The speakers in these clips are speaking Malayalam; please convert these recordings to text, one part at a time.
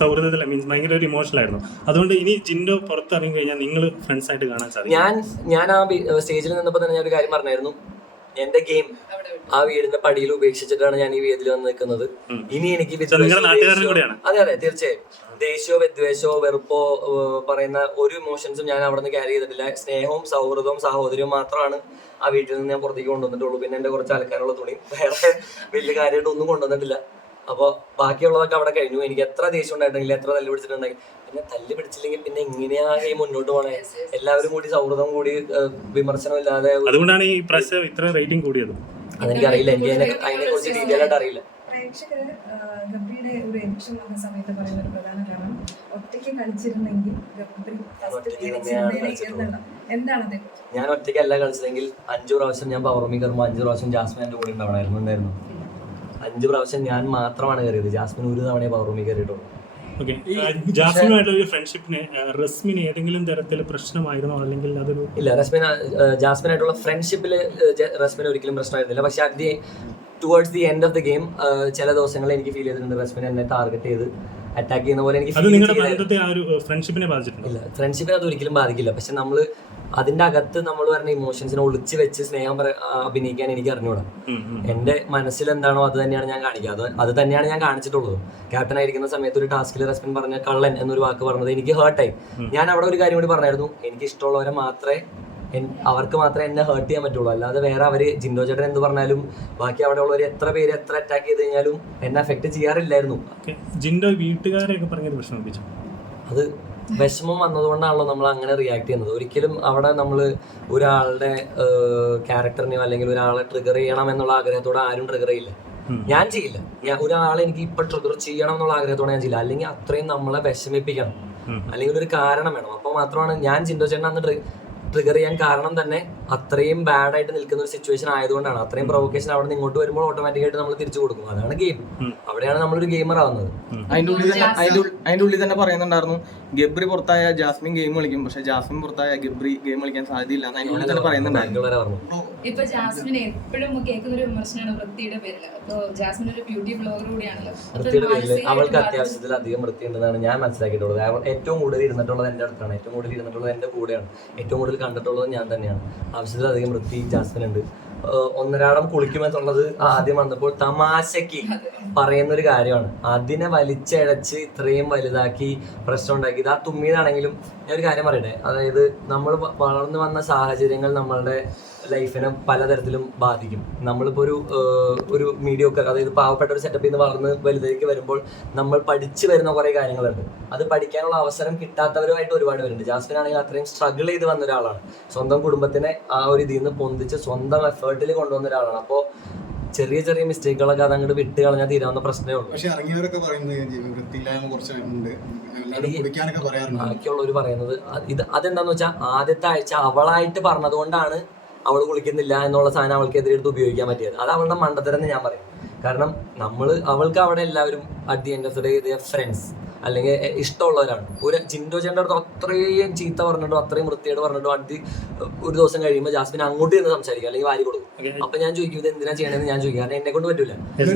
സൗഹൃദത്തിൽ മീൻസ് ഭയങ്കര ഒരു ഇമോഷണൽ ആയിരുന്നു. അതുകൊണ്ട് ഇനി ജിൻഡോ പുറത്തിറങ്ങി കഴിഞ്ഞാൽ നിങ്ങൾ ഫ്രണ്ട്സ് ആയിട്ട് കാണാൻ സാധിക്കും. ഞാൻ ആ സ്റ്റേജിൽ നിന്നപ്പോൾ തന്നെ ഞാൻ ഒരു കാര്യം പറഞ്ഞായിരുന്നു, എന്റെ ഗെയിം ആ വീടിന്റെ പടിയിൽ ഉപേക്ഷിച്ചിട്ടാണ് ഞാൻ ഈ വേദിയിൽ വന്ന് നിൽക്കുന്നത്. ഇനി എനിക്ക് അതെ അതെ തീർച്ചയായും ദേഷ്യമോ വിദ്വേഷമോ വെറുപ്പോ പറയുന്ന ഒരു ഇമോഷൻസും ഞാൻ അവിടെ നിന്ന് ക്യാരി ചെയ്തിട്ടില്ല. സ്നേഹവും സൗഹൃദവും സാഹോദര്യവും മാത്രമാണ് ആ വീട്ടിൽ നിന്ന് ഞാൻ പുറത്തേക്ക് കൊണ്ടുവന്നിട്ടുള്ളൂ. പിന്നെ എന്റെ കുറച്ച് അലക്കാനുള്ള തുണി, വേറെ വലിയ കാര്യമായിട്ട് ഒന്നും കൊണ്ടുവന്നിട്ടില്ല. അപ്പോൾ ബാക്കിയുള്ളതൊക്കെ അവിടെ കഴിഞ്ഞു. എനിക്ക് എത്ര ദേഷ്യം ഉണ്ടായിട്ടുണ്ടെങ്കിൽ, എത്ര തല്ല് പിടിച്ചിട്ടുണ്ടെങ്കിൽ, പിന്നെ തല്ല് പിടിച്ചില്ലെങ്കിൽ പിന്നെ എങ്ങനെയാ ഈ മുന്നോട്ട് പോണേ? എല്ലാവരും കൂടി സൗഹൃദം കൂടി വിമർശനം ഇല്ലാതെ. അതുകൊണ്ടാണ് ഈ പ്രസ് ഇത്ര റേറ്റിംഗ് കൂടിയത്. അതെനിക്കറിയില്ല, എനിക്ക് അതിനെ കുറിച്ച് ഡീറ്റെയിൽ ആയിട്ട് അറിയില്ല. പ്രേക്ഷകര് ഗബ്രിയുടെ ഒരു എഡിഷൻ വന്ന സമയത്ത് പറയുന്ന ഒരു പ്രധാന കാരണം ഒറ്റയ്ക്ക് കളിച്ചിരുന്നെങ്കിൽ എന്താണത്? ഞാൻ ഒറ്റയ്ക്കല്ല കളിച്ചതെങ്കിൽ 5 പ്രാവശ്യം ഞാൻ പവർമി കയറുമ്പോൾ 5 പ്രാവശ്യം ജാസ്മിൻ എന്റെ കൂടെ ഉണ്ടായിരുന്നു. 5 പ്രാവശ്യം ഞാൻ മാത്രമാണ് കയറിയത്. ജാസ്മിൻ ഒരു തവണയെ പവർമി കയറിയിട്ടുള്ളൂ. ജാസ്മിനുമായിട്ടുള്ള ഫ്രണ്ട്ഷിപ്പിന് റസ്മിന് ഏതെങ്കിലും തരത്തിൽ പ്രശ്നമായിരുന്നോ? അല്ലെങ്കിൽ അതൊരു ഇല്ല, ജാസ്മിനായിട്ടുള്ള ഫ്രണ്ട്ഷിപ്പില് റസ്മിന് ഒരിക്കലും പ്രശ്നമായിരുന്നില്ല. പക്ഷെ towards the end of the game ചില ദിവസങ്ങളിൽ എനിക്ക് ഫീൽ ചെയ്തിട്ടുണ്ട് റസ്മിൻ എന്നെ ടാർഗറ്റ് ചെയ്ത് അറ്റാക്ക് ചെയ്യുന്ന പോലെ എനിക്ക് ഇല്ല, ഫ്രണ്ട്ഷിപ്പിനെ അത് ഒരിക്കലും ബാധിക്കില്ല. പക്ഷെ നമ്മൾ അതിന്റെ അകത്ത് നമ്മൾ പറഞ്ഞ ഇമോഷൻസിനെ ഒളിച്ച് വെച്ച് സ്നേഹം അഭിനയിക്കാൻ എനിക്ക് അറിഞ്ഞൂടാ. എന്റെ മനസ്സിൽ എന്താണോ അത് തന്നെയാണ് ഞാൻ കാണിക്കുക. അത് തന്നെയാണ് ഞാൻ കാണിച്ചിട്ടുള്ളത്. ക്യാപ്റ്റൻ ആയിരിക്കുന്ന സമയത്ത് ഒരു ടാസ്കിൽ റസ്മിൻ പറഞ്ഞ കള്ളൻ എന്നൊരു വാക്ക് പറഞ്ഞത് എനിക്ക് ഹേർട്ടായി. ഞാൻ അവിടെ ഒരു കാര്യം കൂടി പറഞ്ഞായിരുന്നു, എനിക്ക് ഇഷ്ടമുള്ളവരെ അവർക്ക് മാത്രമേ എന്നെ ഹേർട്ട് ചെയ്യാൻ പറ്റുള്ളൂ. അല്ലാതെ വേറെ അവര് ജിൻഡോ ചേട്ടൻ എന്ത് പറഞ്ഞാലും ബാക്കി അവിടെ ഉള്ളവർ എത്ര പേര് എത്ര അറ്റാക്ക് ചെയ്ത് കഴിഞ്ഞാലും എന്നെ അഫക്ട് ചെയ്യാറില്ലായിരുന്നു. ജിൻഡോ വീട്ടുകാരെയൊക്കെ പറഞ്ഞത് വിഷമിപ്പിച്ചു. അത് വിഷമം വന്നതുകൊണ്ടാണല്ലോ നമ്മൾ അങ്ങനെ റിയാക്ട് ചെയ്യുന്നത്. ഒരിക്കലും അവിടെ നമ്മൾ ഒരാളുടെ ക്യാരക്ടറിനെയോ അല്ലെങ്കിൽ ഒരാളെ ട്രിഗർ ചെയ്യണം എന്നുള്ള ആഗ്രഹത്തോടെ ആരും ട്രിഗർ ചെയ്യില്ല. ഞാൻ ചെയ്യില്ല. ഒരാളെ എനിക്ക് ഇപ്പൊ ട്രിഗർ ചെയ്യണം എന്നുള്ള ആഗ്രഹത്തോടെ ഞാൻ ചെയ്യില്ല. അല്ലെങ്കിൽ അത്രയും നമ്മളെ വിഷമിപ്പിക്കണം, അല്ലെങ്കിൽ ഒരു കാരണം വേണം. അപ്പൊ മാത്രമാണ് ഞാൻ ജിൻഡോ ചേട്ടൻ അന്ന് ട്രിഗർ ചെയ്യാൻ കാരണം തന്നെ അത്രയും ബാഡ് ആയിട്ട് നിൽക്കുന്ന ഒരു സിറ്റുവേഷൻ ആയതുകൊണ്ടാണ്. അത്രയും പ്രൊവക്കേഷൻ അവിടെ നിന്ന് ഇങ്ങോട്ട് വരുമ്പോൾ ഓട്ടോമാറ്റിക്കായിട്ട് നമ്മൾ തിരിച്ചു കൊടുക്കും. അതാണ് ഗെയിം. അവിടെയാണ് നമ്മളൊരു ഗെയിമർ ആവുന്നത്. അതിന്റെ ഉള്ളിൽ തന്നെ പറയുന്നുണ്ടായിരുന്നു, ഗബ്രി പുറത്തായ ജാസ്മിൻ ഗെയിം കളിക്കും, പക്ഷെ ജാസ്മിൻ പുറത്തായ ഗബ്രി ഗെയിം കളിക്കാൻ സാധ്യതയില്ല. അതിന്റെ ഉള്ളിൽ തന്നെ പറയുന്നുണ്ടായിരുന്നു. ഇപ്പൊ ജാസ്മിൻ എപ്പോഴും കേൾക്കുന്ന ഒരു വിമർശനമാണ് വൃത്തിയുടെ പേരിൽ. അപ്പൊ ജാസ്മിൻ ഒരു ബ്യൂട്ടി ബ്ലോഗർ കൂടിയാണല്ലോ. വൃത്തിയുടെ പേരിൽ അവൾക്ക് അത്യാവശ്യത്തിൽ അധികം വൃത്തിയുണ്ടെന്നാണ് ഞാൻ മനസ്സിലാക്കിയിട്ടുള്ളത്. ഏറ്റവും കൂടുതൽ ഇരുന്നിട്ടുള്ളത് എന്റെ അടുത്താണ്, ഏറ്റവും കൂടുതൽ ഇരുന്നിട്ടുള്ളത് എന്റെ കൂടെയാണ്, ഏറ്റവും കൂടുതൽ കണ്ടിട്ടുള്ളത് ഞാൻ തന്നെയാണ്. ആവശ്യത്തിലധികം വൃത്തി ജാസ്മിൻ ഉണ്ട്. ഒന്നരാടം കുളിക്കുമെന്നുള്ളത് ആദ്യം വന്നപ്പോൾ തമാശക്ക് പറയുന്നൊരു കാര്യമാണ്. അതിനെ വലിച്ചഴച്ച് ഇത്രയും വലുതാക്കി പ്രശ്നം ഉണ്ടാക്കിയത്. ആ തുമ്മിയതാണെങ്കിലും ഞാൻ ഒരു കാര്യം പറയട്ടെ, അതായത് നമ്മൾ വളർന്നു വന്ന സാഹചര്യങ്ങൾ നമ്മളുടെ ലൈഫിനെ പലതരത്തിലും ബാധിക്കും. നമ്മളിപ്പോൾ ഒരു മീഡിയൊക്കെ, അതായത് പാവപ്പെട്ട ഒരു സെറ്റപ്പിൽ നിന്ന് വളർന്ന് വലുതേക്ക് വരുമ്പോൾ നമ്മൾ പഠിച്ചു വരുന്ന കുറേ കാര്യങ്ങളുണ്ട്. അത് പഠിക്കാനുള്ള അവസരം കിട്ടാത്തവരുമായിട്ട് ഒരുപാട് പേരുണ്ട്. ജാസ്മിൻ ആണെങ്കിൽ അത്രയും സ്ട്രഗിൾ ചെയ്ത് വന്ന ഒരാളാണ്. സ്വന്തം കുടുംബത്തിനെ ആ ഒരു ഇതിൽ നിന്ന് പൊന്തിച്ച് സ്വന്തം എഫേർട്ടിൽ കൊണ്ടുവന്ന ഒരാളാണ്. അപ്പോൾ ചെറിയ ചെറിയ മിസ്റ്റേക്കുകളൊക്കെ അത് അങ്ങോട്ട് വിട്ട് കളഞ്ഞാൽ തീരാവുന്ന പ്രശ്നമേ ഉള്ളൂ. ബാക്കിയുള്ളവർ പറയുന്നത് അതെന്താന്ന് വെച്ചാൽ ആദ്യത്തെ ആഴ്ച അവളായിട്ട് പറഞ്ഞതുകൊണ്ടാണ് അവൾ കുളിക്കുന്നില്ല എന്നുള്ള സാധനം അവൾക്കെതിരെ എടുത്ത് ഉപയോഗിക്കാൻ പറ്റിയത്. അത് അവളുടെ മണ്ടത്തരം എന്ന് ഞാൻ പറയും. കാരണം അവൾക്ക് അവിടെ എല്ലാവരും at the end of the day friends അല്ലെങ്കിൽ ഇഷ്ടമുള്ളവരാണ്. ഒരു ജിൻഡോ ചേട്ടൻ്റെ അടുത്ത് അത്രയും ചീത്ത പറഞ്ഞിട്ടോ അത്രയും വൃത്തിയായിട്ട് പറഞ്ഞിട്ടോ ഒരു ദിവസം കഴിയുമ്പോൾ ജാസ്മിൻ അങ്ങോട്ട് ചെന്ന് സംസാരിക്കും അല്ലെങ്കിൽ വാരി കൊടുക്കും. അപ്പൊ ഞാൻ ചോദിക്കും ഇത് എന്തിനാ ചെയ്യണമെന്ന് ഞാൻ ചോദിക്കും. കാരണം എന്നെ കൊണ്ട് പറ്റൂല.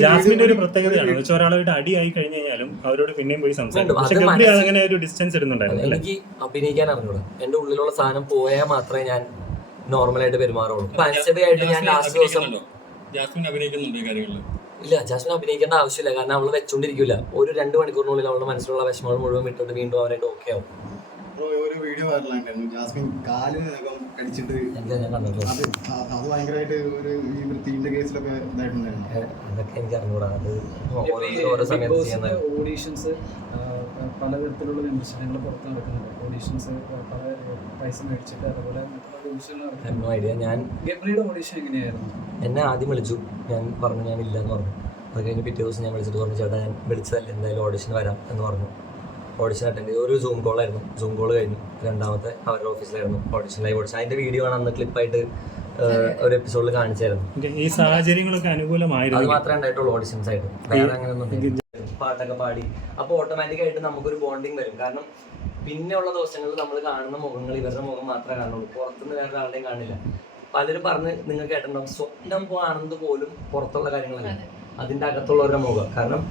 ജാസ്മിന്റെ ഒരു പ്രത്യേകതയാണ്, ഒരാളായിട്ട് അടിയായി കഴിഞ്ഞു കഴിഞ്ഞാലും അവരോട് പിന്നെയും പോയി സംസാരിക്കും. എനിക്ക് അഭിനയിക്കാൻ അറിഞ്ഞൂടാ. എന്റെ ഉള്ളിലുള്ള സാധനം പോയാൽ മാത്രമേ ഞാൻ നോർമലായിട്ട് പെരുമാറുള്ളൂ. ഇപ്പൊ അൻസബയായിട്ട് ഞാൻ ലാസ്റ്റ് ദിവസം ഇല്ല, ജാസ്മിൻ അഭിനയിക്കേണ്ട ആവശ്യമില്ല. കാരണം അവള് വെച്ചോണ്ടിരിക്കില്ല. ഒരു 2 മണിക്കൂറിനുള്ളിൽ അവളുടെ മനസ്സിലുള്ള വിഷമങ്ങൾ മുഴുവൻ വിട്ടിട്ട് വീണ്ടും അവരായിട്ട് ഓക്കെ ആവും. ഒരു വീഡിയോ വൈറലായിട്ടുണ്ടായിരുന്നു, ജാസ്മിൻ കാലിന് കടിച്ചിട്ട് അത് ഭയങ്കരമായിട്ട് ഒരു ഈ വൃത്തിന്റെ കേസിലൊക്കെ ഇതായിട്ടുണ്ടായിരുന്നു. അതൊക്കെ എനിക്ക് അറിഞ്ഞൂടാ. അത് ഓരോ സമയത്ത് ചെയ്യുന്ന ഓഡീഷൻസ് പലതരത്തിലുള്ള വിമർശനങ്ങൾ പുറത്ത് നടക്കുന്നുണ്ട്. ഓഡീഷൻസ് പല പൈസ മേടിച്ചിട്ട് അതുപോലെ ഞാൻ ഗബ്രിയുടെ ഓഡീഷൻ എങ്ങനെയായിരുന്നു? എന്നെ ആദ്യം വിളിച്ചു, ഞാൻ പറഞ്ഞു ഞാൻ ഇല്ല എന്ന് പറഞ്ഞു. അത് കഴിഞ്ഞ് പിറ്റേ ദിവസം ഞാൻ വിളിച്ചിട്ട് പറഞ്ഞു ചേട്ടാ ഞാൻ വിളിച്ചതല്ല, എന്തായാലും ഓഡിഷൻ വരാം എന്ന് പറഞ്ഞു. ഓഡിഷൻ അറ്റൻഡ് ചെയ്തു. ഒരു സൂം കോളായിരുന്നു. സൂം കോൾ കഴിഞ്ഞു. രണ്ടാമത്തെ അവരുടെ ഓഫീസിലായിരുന്നു ഓഡിഷൻ, ലൈവ് ഓഡിഷൻ. അതിന്റെ വീഡിയോ ആണ് അന്ന് ക്ലിപ്പായിട്ട് ഒരു എപ്പിസോഡിൽ കാണിച്ചായിരുന്നു. ഈ സാഹചര്യങ്ങളൊക്കെ അനുകൂലമായിരുന്നു. അത് മാത്രമേ ഉണ്ടായിട്ടുള്ളൂ ഓഡിഷൻസ് ആയിട്ട്. വേറെ അങ്ങനെയൊന്നും പാട്ടൊക്കെ പാടി. അപ്പോൾ ഓട്ടോമാറ്റിക്കായിട്ട് നമുക്കൊരു ബോണ്ടിങ് വരും. കാരണം പിന്നെയുള്ള ദിവസങ്ങളിൽ നമ്മൾ കാണുന്ന മുഖങ്ങൾ ഇവരുടെ മുഖം മാത്രമേ കാണുള്ളൂ. പുറത്തുനിന്ന് വേറെ ആളുടെയും കാണില്ല. പലരും പറഞ്ഞ് നിങ്ങൾ കേട്ടിട്ടുണ്ടാവും, സ്വപ്നം കാണുന്നത് പോലും പുറത്തുള്ള കാര്യങ്ങളല്ല, അതിൻ്റെ അകത്തുള്ളവരുടെ മുഖം. കാരണം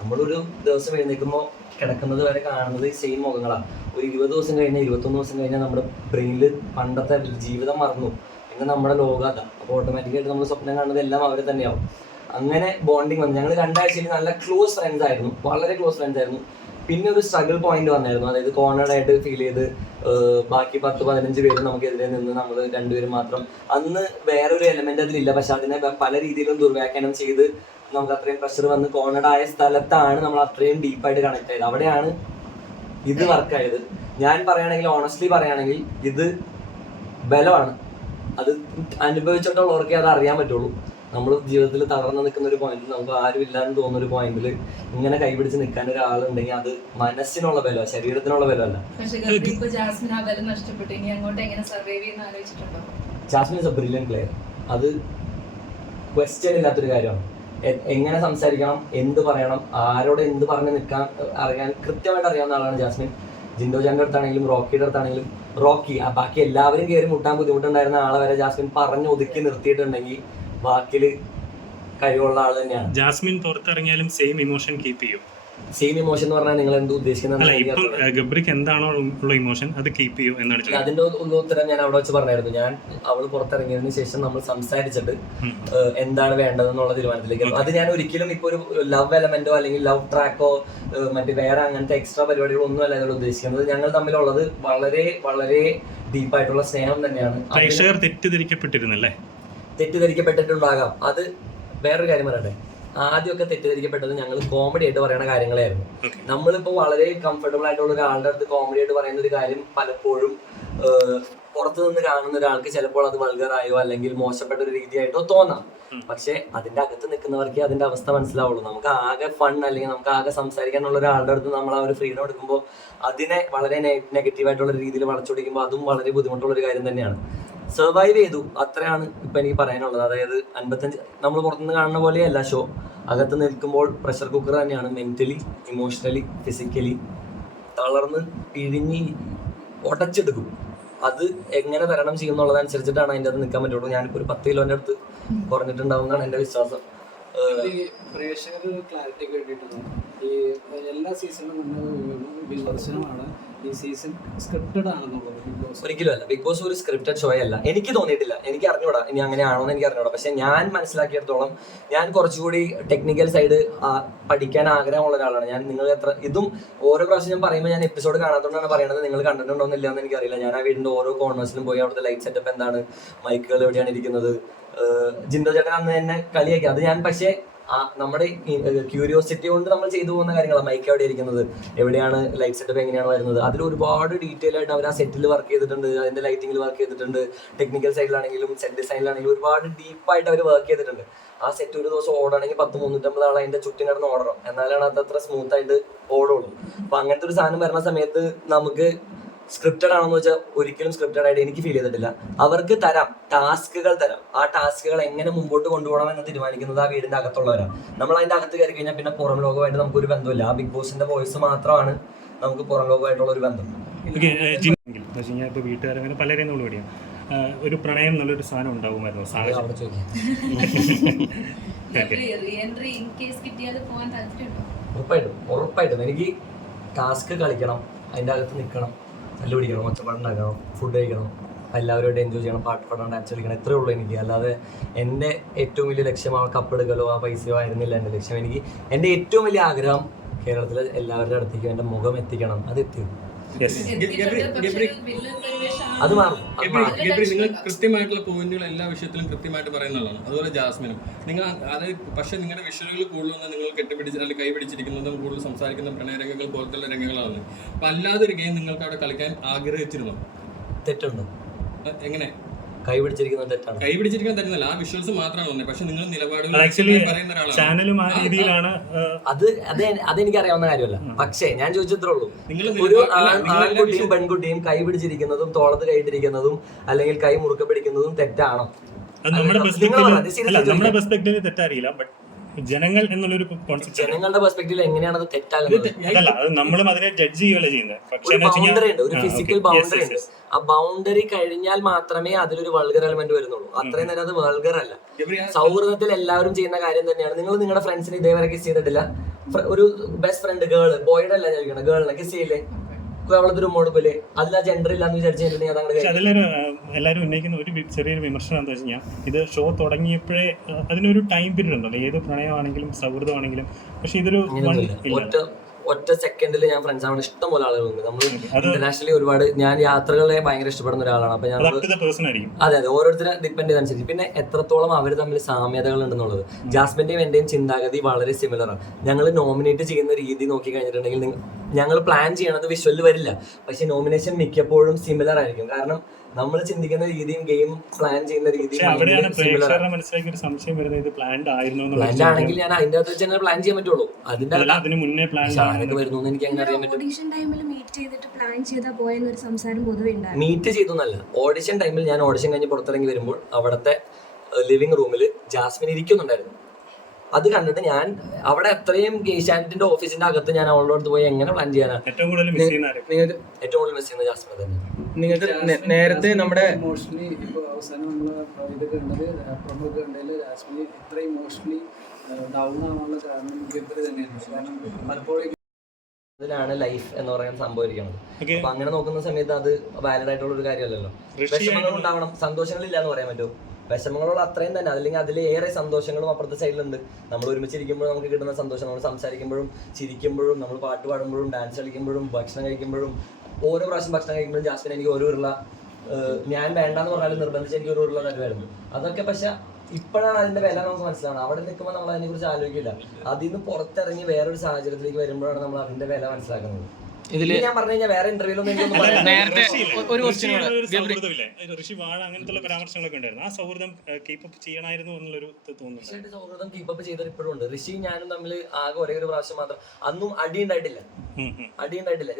നമ്മളൊരു ദിവസം എഴുന്നേൽക്കുമ്പോൾ കിടക്കുന്നത് വരെ കാണുന്നത് സെയിം മുഖങ്ങളാണ്. ഒരു 20 ദിവസം കഴിഞ്ഞാൽ 21 ദിവസം കഴിഞ്ഞാൽ നമ്മുടെ ബ്രെയിനിൽ പണ്ടത്തെ ജീവിതം മറന്നു, പിന്നെ നമ്മുടെ ലോകം അതാണ്. അപ്പോൾ ഓട്ടോമാറ്റിക്കായിട്ട് നമ്മൾ സ്വപ്നം കാണുന്നത് എല്ലാം അവരെ തന്നെയാവും. അങ്ങനെ ബോണ്ടിങ് വന്നു. ഞങ്ങൾ 2 ആഴ്ചയിൽ നല്ല ക്ലോസ് ഫ്രണ്ട്സ് ആയിരുന്നു, വളരെ ക്ലോസ് ഫ്രണ്ട്സ് ആയിരുന്നു. പിന്നെ ഒരു സ്ട്രഗിൾ പോയിന്റ് വന്നായിരുന്നു, അതായത് കോർണർഡ് ആയിട്ട് ഫീൽ ചെയ്ത് ബാക്കി 10-15 പേര് നമുക്കെതിരെ നിന്ന് നമ്മൾ 2 പേരും മാത്രം. അന്ന് വേറൊരു എലമെന്റ് അതിലില്ല, പക്ഷെ അതിനെ പല രീതിയിലും ദുർവ്യാഖ്യാനം ചെയ്ത് നമുക്ക് അത്രയും പ്രഷർ വന്ന് കോർണർഡ് ആയ സ്ഥലത്താണ് നമ്മൾ അത്രയും ഡീപ്പായിട്ട് കണക്ട് ആയത്. അവിടെയാണ് ഇത് വർക്കായത്. ഞാൻ പറയുകയാണെങ്കിൽ, ഓണസ്റ്റ്ലി പറയുകയാണെങ്കിൽ, ഇത് ബലമാണ്. അത് അനുഭവിച്ചിട്ടുള്ളവർക്കേ അത് അറിയാൻ പറ്റുള്ളൂ. നമ്മൾ ജീവിതത്തിൽ തകർന്നു നിൽക്കുന്ന ഒരു പോയിന്റിൽ, നമുക്ക് ആരും ഇല്ലാന്ന് തോന്നുന്ന ഒരു പോയിന്റിൽ ഇങ്ങനെ കൈപിടിച്ച് നിൽക്കാൻ ഒരാളുണ്ടെങ്കിൽ അത് മനസ്സിനുള്ള ബലമാണ്, ശരീരത്തിനുള്ള ബലമല്ല. ഇപ്പൊ ജാസ്മിൻ ആ ബലം നഷ്ടപ്പെട്ടു, ഇനി അങ്ങോട്ട് എങ്ങനെ സർവൈവ് ചെയ്യുന്ന ആലോചിച്ചിട്ടുണ്ടോ? Jasmine is a brilliant player. അത് ക്വസ്റ്റ്യൻ ഇല്ലാത്തൊരു കാര്യമാണ്. എങ്ങനെ സംസാരിക്കണം, എന്ത് പറയണം, ആരോട് എന്ത് പറഞ്ഞ് നിൽക്കാൻ അറിയാൻ കൃത്യമായിട്ട് അറിയാവുന്ന ആളാണ് ജാസ്മിൻ. ജിൻഡോ ജാൻ്റെ അടുത്താണെങ്കിലും റോക്കിയുടെ അടുത്താണെങ്കിലും, റോക്കി ബാക്കി എല്ലാവരും കയറി മുട്ടാൻ ബുദ്ധിമുട്ടുണ്ടായിരുന്ന ആളെ വരെ ജാസ്മിൻ പറഞ്ഞ് ഒതുക്കി നിർത്തിയിട്ടുണ്ടെങ്കിൽ ബാക്കില് കഴിവുള്ള ആൾ തന്നെയാണ്. ജാസ്മിൻ പുറത്തിറങ്ങിയാലും സെയിം ഇമോഷൻ കീപ്പ് ചെയ്യും. സെയിം ഇമോഷൻ എന്ന് പറഞ്ഞാൽ നിങ്ങൾ എന്ത് ഉദ്ദേശിക്കുന്നത്? ഗബ്രിക്ക് എന്താണോ ഉള്ള ഇമോഷൻ അത് കീപ്പ് ചെയ്യും എന്നാണ് ചോദിച്ചത്. അതിന്റെ ഉത്തരം ഞാൻ അവിടെ വെച്ച് പറഞ്ഞായിരുന്നു. ഞാൻ അവള് പുറത്തിറങ്ങിയതിനു ശേഷം നമ്മൾ സംസാരിച്ചിട്ട് എന്താണ് വേണ്ടതെന്നുള്ള തീരുമാനത്തിലേക്ക്. അത് ഞാൻ ഒരിക്കലും ഇപ്പൊ ഒരു ലവ് എലമെന്റോ അല്ലെങ്കിൽ ലവ് ട്രാക്കോ മറ്റേ വേറെ അങ്ങനത്തെ എക്സ്ട്രാ പരിപാടികളോ ഒന്നും അല്ല ഇതിൽ ഉദ്ദേശിക്കുന്നത്. ഞങ്ങൾ തമ്മിലുള്ളത് വളരെ വളരെ ഡീപ്പായിട്ടുള്ള സ്നേഹം തന്നെയാണ്. പ്രേക്ഷകർ തെറ്റിദ്ധരിക്കപ്പെട്ടിരുന്നല്ലേ? തെറ്റിദ്ധരിക്കപ്പെട്ടിട്ടുണ്ടാകാം. അത് വേറൊരു കാര്യം പറയട്ടെ. ആദ്യമൊക്കെ തെറ്റിദ്ധരിക്കപ്പെട്ടത് ഞങ്ങൾ കോമഡി ആയിട്ട് പറയുന്ന കാര്യങ്ങളായിരുന്നു. നമ്മളിപ്പോൾ വളരെ കംഫർട്ടബിൾ ആയിട്ടുള്ള ഒരാളുടെ അടുത്ത് കോമഡി ആയിട്ട് പറയുന്ന ഒരു കാര്യം പലപ്പോഴും പുറത്തു നിന്ന് കാണുന്ന ഒരാൾക്ക് ചിലപ്പോൾ അത് വൾഗറായോ അല്ലെങ്കിൽ മോശപ്പെട്ട ഒരു രീതിയായിട്ടോ തോന്നാം. പക്ഷെ അതിന്റെ അകത്ത് നിൽക്കുന്നവർക്ക് അതിന്റെ അവസ്ഥ മനസ്സിലാവുള്ളൂ. നമുക്ക് ആകെ ഫൺ അല്ലെങ്കിൽ നമുക്ക് ആകെ സംസാരിക്കാനുള്ള ഒരാളുടെ അടുത്ത് നമ്മൾ ആ ഒരു ഫ്രീഡം എടുക്കുമ്പോൾ അതിനെ വളരെ നെഗറ്റീവായിട്ടുള്ള രീതിയിൽ വളച്ചൊടിക്കുമ്പോൾ അതും വളരെ ബുദ്ധിമുട്ടുള്ള ഒരു കാര്യം തന്നെയാണ്. സർവൈവ് ചെയ്തു, അത്രയാണ് ഇപ്പൊ എനിക്ക് പറയാനുള്ളത്. അതായത് 55 നമ്മൾ പുറത്തുനിന്ന് കാണുന്ന പോലെയല്ല ഷോ. അകത്ത് നിൽക്കുമ്പോൾ പ്രഷർ കുക്കർ തന്നെയാണ്. മെന്റലി, ഇമോഷണലി, ഫിസിക്കലി തളർന്ന് പിഴിഞ്ഞ് ഉടച്ചെടുക്കും. അത് എങ്ങനെ തരണം ചെയ്യുന്നുള്ളതനുസരിച്ചിട്ടാണ് അതിൻ്റെ അത് നിൽക്കാൻ പറ്റുള്ളൂ. ഞാനിപ്പോൾ ഒരു 10 കിലോന്റെ അടുത്ത് കുറഞ്ഞിട്ടുണ്ടാവുന്നതാണ് എൻ്റെ വിശ്വാസം. പ്രേക്ഷകർ ക്ലാരിറ്റിക്ക് വേണ്ടിയിട്ടാണ് ഈ എല്ലാ സീസണിലും വിമർശനമാണ് ഈ സീസൺ സ്ക്രിപ്റ്റഡ് ആണെന്നുള്ളത്. ബിഗ് ബോസ് ഒരിക്കലും അല്ല. ബിഗ് ബോസ് ഒരു സ്ക്രിപ്റ്റഡ് ഷോ അല്ല. എനിക്ക് തോന്നിയിട്ടില്ല, എനിക്ക് അറിഞ്ഞൂടാ ഇനി അങ്ങനെയാണോ എന്ന് എനിക്ക് അറിഞ്ഞൂടാ. പക്ഷെ ഞാൻ മനസ്സിലാക്കിയിടത്തോളം ഞാൻ കുറച്ചുകൂടി ടെക്നിക്കൽ സൈഡ് പഠിക്കാൻ ആഗ്രഹമുള്ള ഒരാളാണ് ഞാൻ. നിങ്ങൾ ഇതും ഓരോ പ്രാവശ്യം ഞാൻ പറയുമ്പോൾ ഞാൻ എപ്പിസോഡ് കാണാത്തതുകൊണ്ടാണ് പറയുന്നത്. നിങ്ങൾ കണ്ടിട്ടുണ്ടോന്നില്ല എന്ന് എനിക്കറിയില്ല. ഞാൻ ആ വീടിന്റെ ഓരോ കോർണേഴ്സിലും പോയി അവിടുത്തെ ലൈറ്റ് സെറ്റപ്പ് എന്താണ്, മൈക്കുകൾ എവിടെയാണ് ഇരിക്കുന്നത്, ജിൻഡോ ചേട്ടൻ അന്ന് തന്നെ കളിയാക്കി. അത് ഞാൻ പക്ഷേ നമ്മുടെ ക്യൂരിയോസിറ്റി കൊണ്ട് നമ്മൾ ചെയ്തു പോകുന്ന കാര്യങ്ങളാണ്. മൈക്ക് എവിടെ ഇരിക്കുന്നത്, എവിടെയാണ് ലൈറ്റ് സെറ്റപ്പ്, എങ്ങനെയാണ് വരുന്നത്, അതിൽ ഒരുപാട് ഡീറ്റെയിൽ ആയിട്ട് അവർ ആ സെറ്റിൽ വർക്ക് ചെയ്തിട്ടുണ്ട്, അതിന്റെ ലൈറ്റിംഗിൽ വർക്ക് ചെയ്തിട്ടുണ്ട്. ടെക്നിക്കൽ സൈഡിലാണെങ്കിലും സെറ്റ് ഡിസൈനിലാണെങ്കിലും ഒരുപാട് ഡീപ്പായിട്ട് അവർ വർക്ക് ചെയ്തിട്ടുണ്ട്. ആ സെറ്റ് ഒരു ദിവസം ഓടണമെങ്കിൽ 10-350 ആൾ അതിന്റെ ചുറ്റും കിടന്ന് ഓടണം, എന്നാലാണ് അത് അത്ര സ്മൂത്ത് ആയിട്ട് ഓടുള്ളൂ. അപ്പൊ അങ്ങനത്തെ ഒരു സാധനം വരുന്ന സമയത്ത് നമുക്ക് സ്ക്രിപ്റ്റഡ് ആണെന്ന് വെച്ചാൽ ഒരിക്കലും സ്ക്രിപ്റ്റഡ് ആയിട്ട് എനിക്ക് ഫീൽ ചെയ്തിട്ടില്ല. അവർക്ക് ടാസ്കുകൾ തരാം. ആ ടാസ്കുകൾ എങ്ങനെ മുമ്പോട്ട് കൊണ്ടുപോകണം എന്ന് തീരുമാനിക്കുന്നത് ആ വീടിന്റെ അകത്തുള്ളവരാണ്. നമ്മൾ അതിന്റെ അകത്ത് കയറി കഴിഞ്ഞാൽ പിന്നെ പുറം ലോകമായിട്ട് നമുക്കൊരു ബന്ധമില്ല. ആ ബിഗ് ബോസിന്റെ വോയിസ് മാത്രമാണ് നമുക്ക് പുറം ലോകമായിട്ടുള്ള ഒരു ബന്ധം. ഇപ്പോൾ വീട്ടുകാരങ്ങനെ പലരെയും നമ്മൾ പഠിക്കാം. ഒരു പ്രണയം എന്നുള്ളൊരു സാധനം ഉണ്ടാകുമായിരുന്നു. ഉറപ്പായിട്ടും എനിക്ക് ടാസ്ക് കളിക്കണം, അതിന്റെ അകത്ത് നിൽക്കണം, നല്ല പിടിക്കണം, ഒച്ചപ്പാടുണ്ടാക്കണം, ഫുഡ് കഴിക്കണം, എല്ലാവരുമായിട്ട് എൻജോയ് ചെയ്യണം, പാട്ട് പാടാൻ, ഡാൻസ് കളിക്കണം. ഇത്രയേ ഉള്ളൂ എനിക്ക്. അല്ലാതെ എൻ്റെ ഏറ്റവും വലിയ ലക്ഷ്യം ആ കപ്പെടുക്കലോ ആ പൈസയോ ആയിരുന്നില്ല എൻ്റെ ലക്ഷ്യം. എൻ്റെ ഏറ്റവും വലിയ ആഗ്രഹം കേരളത്തിലെ എല്ലാവരുടെ അടുത്തേക്കും എൻ്റെ മുഖം എത്തിക്കണം. അത് എത്തിയത്. അത് മാറും. നിങ്ങൾ കൃത്യമായിട്ടുള്ള പോയിന്റുകൾ എല്ലാ വിഷയത്തിലും കൃത്യമായിട്ട് പറയുന്നതാണ്. അതുപോലെ ജാസ്മിനും നിങ്ങൾ അതായത് പക്ഷെ നിങ്ങളുടെ വിഷയങ്ങൾ കൂടുതലൊന്നും നിങ്ങൾ കെട്ടിപ്പിടിച്ച് അല്ലെങ്കിൽ കൈ പിടിച്ചിരിക്കുന്നതും കൂടുതൽ സംസാരിക്കുന്ന പ്രണയരംഗങ്ങൾ പോലത്തെ രംഗങ്ങളാണ്. അപ്പൊ അല്ലാതെ ഒരു ഗെയിം നിങ്ങൾക്ക് അവിടെ കളിക്കാൻ ആഗ്രഹിച്ചിരുന്നോ? തെറ്റുണ്ടോ? എങ്ങനെ കൈ പിടിച്ചിരിക്കുന്നത് തെറ്റാണ്? കൈ പിടിച്ചിരിക്കാൻ തരുന്നില്ല, ആ വിഷ്വൽസ് മാത്രമാണ് വന്നത്. പക്ഷെ നിങ്ങൾ നിലപാടുകൾ പറയുന്ന ഒരാളാണ്. അതെനിക്ക് അറിയാവുന്ന കാര്യമല്ല. പക്ഷേ ഞാൻ ചോദിച്ചത്രേ ഉള്ളൂ, ഒരു ആൺകുട്ടിയും പെൺകുട്ടിയും കൈ പിടിച്ചിരിക്കുന്നതും തോളത്ത് കൈയിട്ടിരിക്കുന്നതും അല്ലെങ്കിൽ കൈ മുറുക്കെ പിടിക്കുന്നതും തെറ്റാണോ? നമ്മുടെ പെർസ്പെക്ടീവിൽ തെറ്ററിയില്ല. ബട്ട് ജനങ്ങൾ എന്നുള്ളൊരു കോൺസെപ്റ്റ് ജനങ്ങളുടെ പെർസ്പെക്റ്റീവിൽ എങ്ങനെയാണ് അത് തെറ്റാകുന്നത്? അതല്ല, അത് നമ്മളും അതിനെ ജഡ്ജ് ചെയ്യുകയല്ലേ ചെയ്യുന്നത്. പക്ഷേ ഒരു ബൗണ്ടറി ഉണ്ട്, ഒരു ഫിസിക്കൽ ബൗണ്ടറി ഉണ്ട്. ആ ബൗണ്ടറി കഴിഞ്ഞാൽ മാത്രമേ അതിലൊരു വൾഗർ എലമെന്റ് വരുന്നുള്ളൂ. അത്രയും നേരം അത് വൾഗർ അല്ല. സൗഹൃദത്തിൽ എല്ലാവരും ചെയ്യുന്ന കാര്യം തന്നെയാണ്. നിങ്ങൾ നിങ്ങളുടെ ഫ്രണ്ട്സിന് ഇതേവരെ കിസ് ചെയ്തിട്ടില്ല? ഒരു ബെസ്റ്റ് ഫ്രണ്ട് ഗേള്, ബോയുടെ അല്ല ചോദിക്കണം, ഗേളിനെ കിസ് ചെയ്യില്ലേ? അവളത്തെ ഒരു മോഡ് പോലെ അതിലാ ജെൻഡർ ഇല്ലാന്ന് വിചാരിച്ചിട്ടുണ്ടെങ്കിൽ അതിലൊരു എല്ലാവരും ഉന്നയിക്കുന്ന ഒരു ചെറിയൊരു വിമർശനം എന്താ വെച്ച് കഴിഞ്ഞാൽ, ഇത് ഷോ തുടങ്ങിയപ്പോഴേ അതിനൊരു ടൈം പീരീഡ് ഉണ്ടല്ലോ, ഏത് പ്രണയമാണെങ്കിലും സൗഹൃദമാണെങ്കിലും. പക്ഷെ ഇതൊരു ഒറ്റ സെക്കൻഡിൽ ഞാൻ ഫ്രണ്ട്സ് ആവാൻ ഇഷ്ടം പോലെ ആളുകളുണ്ട്. നമ്മൾ ഇന്റർനാഷണലി ഒരുപാട്, ഞാൻ യാത്രകളെ ഭയങ്കര ഇഷ്ടപ്പെടുന്ന ഒരാളാണ്. അപ്പൊ ഞാൻ അതെ ഓരോരുത്തരെ ഡിപ്പെൻഡ് ചെയ്തനുസരിച്ച്. പിന്നെ എത്രത്തോളം അവർ തമ്മിൽ സാമ്യതകൾ ഉണ്ടെന്നുള്ളത്. ജാസ്മിന്റെയും എന്റെയും ചിന്താഗതി വളരെ സിമിലറാണ്. ഞങ്ങൾ നോമിനേറ്റ് ചെയ്യുന്ന രീതി നോക്കി കഴിഞ്ഞിട്ടുണ്ടെങ്കിൽ ഞങ്ങൾ പ്ലാൻ ചെയ്യണത് വിഷ്വലിൽ വരില്ല, പക്ഷെ നോമിനേഷൻ മിക്കപ്പോഴും സിമിലർ ആയിരിക്കും. കാരണം നമ്മൾ ചിന്തിക്കുന്ന രീതിയും ഗെയിം പ്ലാൻ ചെയ്യുന്ന രീതിയും പ്ലാൻ ആണെങ്കിൽ ഞാൻ അതിന്റെ അകത്ത് വെച്ച് പ്ലാൻ ചെയ്യാൻ പറ്റുള്ളൂ. അതിന്റെ ആരൊക്കെ വരുന്നു എനിക്ക് എങ്ങനെ അറിയാൻ പറ്റും? മീറ്റ് ചെയ്തൊന്നല്ല, ഓഡിഷൻ ടൈമിൽ ഞാൻ ഓഡിഷൻ കഴിഞ്ഞ് പുറത്തിറങ്ങി വരുമ്പോൾ അവിടുത്തെ ലിവിംഗ് റൂമിൽ ജാസ്മിൻ ഇരിക്കുന്നുണ്ടായിരുന്നു. അത് കണ്ടിട്ട് ഞാൻ അവിടെ അത്രയും ഏഷ്യാനെറ്റിന്റെ ഓഫീസിന്റെ അകത്ത് ഞാൻ അവളുടെ അടുത്ത് പോയി എങ്ങനെ പ്ലാൻ ചെയ്യാനാണ്? ഏറ്റവും കൂടുതൽ മിസ് ചെയ്യുന്ന ജാസ്മിനെ തന്നെ. നിങ്ങൾക്ക് നേരത്തെ നമ്മുടെ ഇമോഷണലി ഇപ്പോൾ അവസാനം നമ്മൾ ഇത് കണ്ടത് പ്രൊമോ കണ്ടതിൽ ജാസ്മിൻ ഇത്ര ഇമോഷണലി ഡൗൺ ആവാനുള്ള കാരണം ഗബ്രി തന്നെയാണ്. കാരണം പലപ്പോഴും അതിലാണ് ലൈഫ് എന്ന് പറയുന്ന സംഭവിക്കുന്നത്. അപ്പൊ അങ്ങനെ നോക്കുന്ന സമയത്ത് അത് വാലിഡ് ആയിട്ടുള്ള ഒരു കാര്യമല്ലല്ലോ. വിഷമങ്ങൾ ഉണ്ടാവണം, സന്തോഷങ്ങളില്ല എന്ന് പറയാൻ പറ്റുമോ? വിഷമങ്ങളുള്ള അത്രയും തന്നെ, അല്ലെങ്കിൽ അതിലേറെ സന്തോഷങ്ങളും അപ്പുറത്തെ സൈഡിലുണ്ട്. നമ്മൾ ഒരുമിച്ചിരിക്കുമ്പോഴും നമുക്ക് കിട്ടുന്ന സന്തോഷം, നമ്മൾ സംസാരിക്കുമ്പോഴും ചിരിക്കുമ്പോഴും നമ്മൾ പാട്ട് പാടുമ്പോഴും ഡാൻസ് കളിക്കുമ്പോഴും ഭക്ഷണം കഴിക്കുമ്പോഴും, ഓരോ പ്രാവശ്യം ഭക്ഷണം കഴിക്കുമ്പോഴും ജാസ്മിൻ എനിക്ക് ഓരോ ഉരുള, ഞാൻ വേണ്ടാന്ന് പറഞ്ഞാലും നിർബന്ധിച്ച് എനിക്ക് ഒരു ഉരുള തരുമായിരുന്നു. അതൊക്കെ പക്ഷെ ഇപ്പോഴാണ് അതിന്റെ വില നമുക്ക് മനസ്സിലാവുന്നത്. അവിടെ നിൽക്കുമ്പോൾ നമ്മൾ അതിനെ കുറിച്ച് ആലോചിക്കില്ല. അതിൽ നിന്ന് പുറത്തിറങ്ങി വേറൊരു സാഹചര്യത്തിലേക്ക് വരുമ്പോഴാണ് നമ്മൾ അതിന്റെ വില മനസ്സിലാക്കുന്നത്. ഇതിൽ ഞാൻ പറഞ്ഞു കഴിഞ്ഞാൽ വേറെ ഇന്റർവ്യൂലൊന്നും നേരത്തെ ഒരു ക്വസ്റ്റ്യൻ ഋഷി വാഴ അങ്ങനത്തെ പരാമർശങ്ങളൊക്കെ ഉണ്ടായിരുന്നു. ആ സൗഹൃദം കീപ്പപ്പ് ചെയ്യണമായിരുന്നു എന്നുള്ളൊരു തോന്നുന്നു. സൗഹൃദം കീപ്പപ്പ് ചെയ്തിട്ട് ഇപ്പോഴും ഉണ്ട്. ഋഷി ഞാനും തമ്മിൽ ആകെ ഒരേ ഒരു പ്രാവശ്യം മാത്രം, അന്നും അടി ഉണ്ടായിട്ടില്ല.